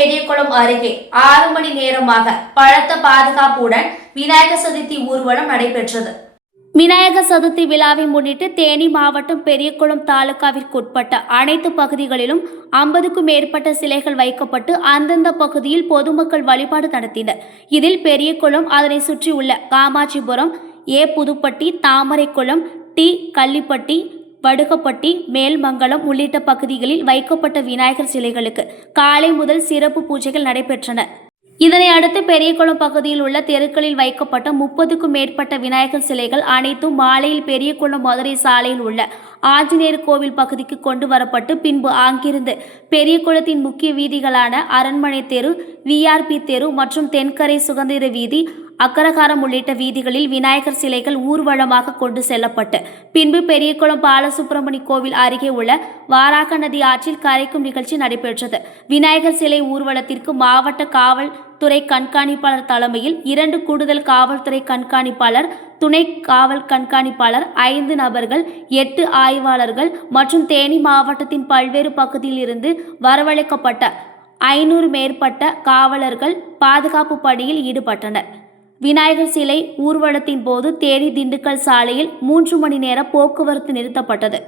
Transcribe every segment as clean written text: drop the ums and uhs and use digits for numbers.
பெரியகுளம் அருகே 6 மணி நேரமாக பலத்த பாதுகாப்புடன் விநாயகர் சதுர்த்தி ஊர்வலம் நடைபெற்றது. விநாயகர் சதுர்த்தி விழாவை முன்னிட்டு தேனி மாவட்டம் பெரியகுளம் தாலுகாவிற்குட்பட்ட அனைத்து பகுதிகளிலும் 50க்கும் மேற்பட்ட சிலைகள் வைக்கப்பட்டு அந்தந்த பகுதியில் பொதுமக்கள் வழிபாடு நடத்தினர். இதில் பெரியகுளம், அதனை சுற்றியுள்ள காமாட்சிபுரம், புதுப்பட்டி, தாமரைக்குளம், கள்ளிப்பட்டி, வடுகப்பட்டி, மேல்மங்கலம் உள்ளிட்ட பகுதிகளில் வைக்கப்பட்ட விநாயகர் சிலைகளுக்கு காலை முதல் சிறப்பு பூஜைகள் நடைபெற்றன. இதனை அடுத்து பெரியகுளம் பகுதியில் உள்ள தெருக்களில் வைக்கப்பட்ட 30க்கும் மேற்பட்ட விநாயகர் சிலைகள் அனைத்தும் மாலையில் பெரியகுளம் மதுரை சாலையில் உள்ள ஆஞ்சநேயர் கோவில் பகுதிக்கு கொண்டு வரப்பட்டு பின்பு அங்கிருந்து பெரியகுளத்தின் முக்கிய வீதிகளான அரண்மனை தெரு, விஆர்பி தெரு மற்றும் தென்கரை சுதந்திர வீதி, அக்கரகாரம் உள்ளிட்ட வீதிகளில் விநாயகர் சிலைகள் ஊர்வலமாக கொண்டு செல்லப்பட்டு பின்பு பெரியகுளம் பாலசுப்பிரமணிய கோவில் அருகே உள்ள வாராக நதி ஆற்றில் கரைக்கும் நிகழ்ச்சி நடைபெற்றது. விநாயகர் சிலை ஊர்வலத்திற்கு மாவட்ட காவல்துறை கண்காணிப்பாளர் தலைமையில் 2 கூடுதல் காவல்துறை கண்காணிப்பாளர், துணை காவல் கண்காணிப்பாளர், 5 நபர்கள், 8 ஆய்வாளர்கள் மற்றும் தேனி மாவட்டத்தின் பல்வேறு பகுதியில் இருந்து வரவழைக்கப்பட்ட 500 மேற்பட்ட காவலர்கள் பாதுகாப்பு பணியில் ஈடுபட்டனர். விநாயகர் சிலை ஊர்வலத்தின் போது தேனி திண்டுக்கல் சாலையில் 3 மணி நேர போக்குவரத்து நிறுத்தப்பட்டது.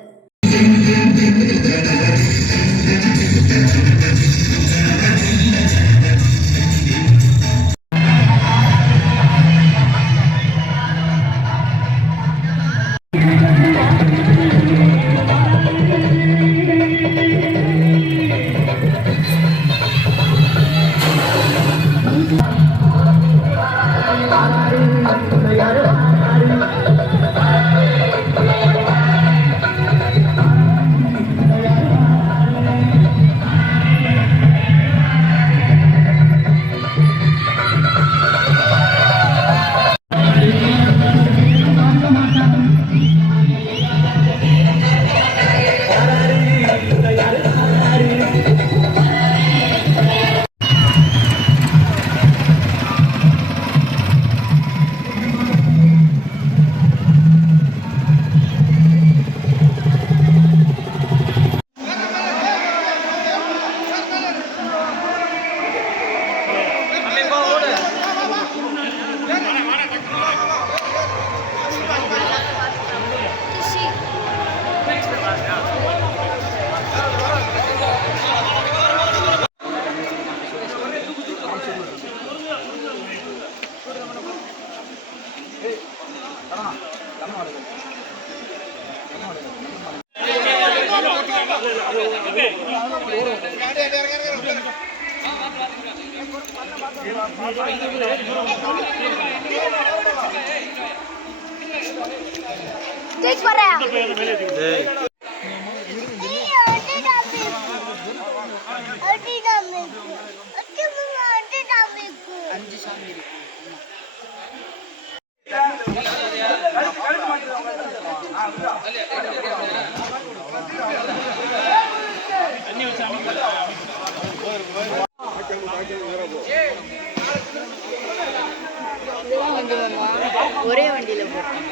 ஒரே வண்டியில போட்டோம்.